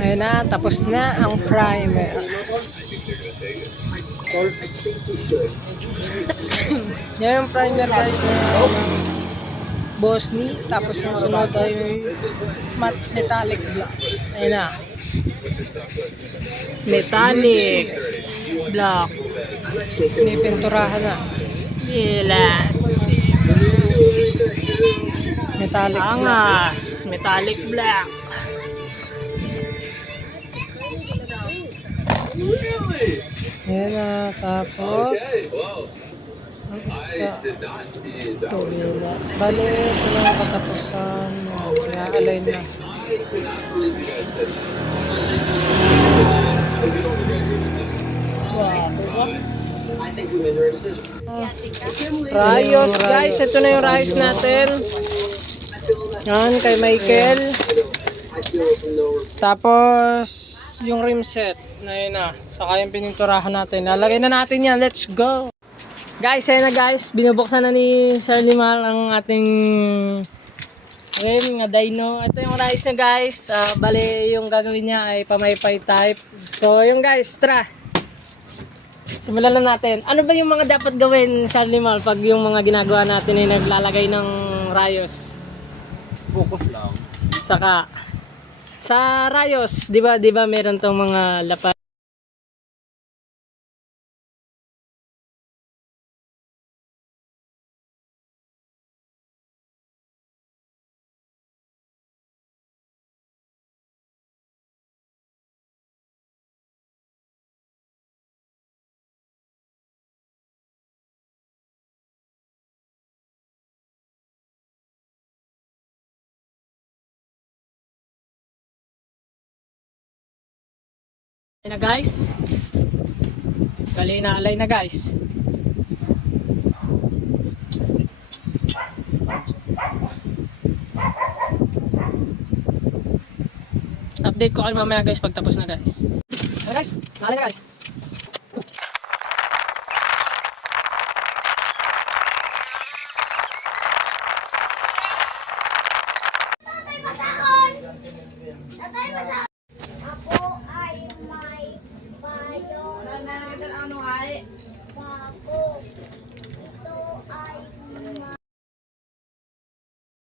Ayun na, tapos na ang primer. Yan yung primer guys na Bosni. Tapos yung sunod ay matte metallic black. Ayun na. Metallic black. Pinipinturahan na. Relax. Metallic black. Angas. Metallic black. Ayan na. Tapos ang isa. Tulila. Bali, ito na ang katapusan. Kaya-align na. Rayos guys, ito na yung rayos natin. Yan, kay Michael. Tapos, yung rim set. Na yun na. Saka yung pininturahan natin. Lalagay na natin yan. Let's go! Guys, ayun na guys. Binubuksan na ni Sir Limal ang ating rim nga dyno. Ito yung rice na guys. Ah, bali, yung gagawin niya ay pamaypay type. So, yung guys, tara. Simulan na natin. Ano ba yung mga dapat gawin sa Limal pag yung mga ginagawa natin ay naglalagay ng rayos? Focus lang. Saka sa rayos, 'di ba? 'Di ba meron tong mga lapat na guys. Kali na alay na guys. Update ko kayo mamaya guys pag tapos na guys. Guys, naalay na guys.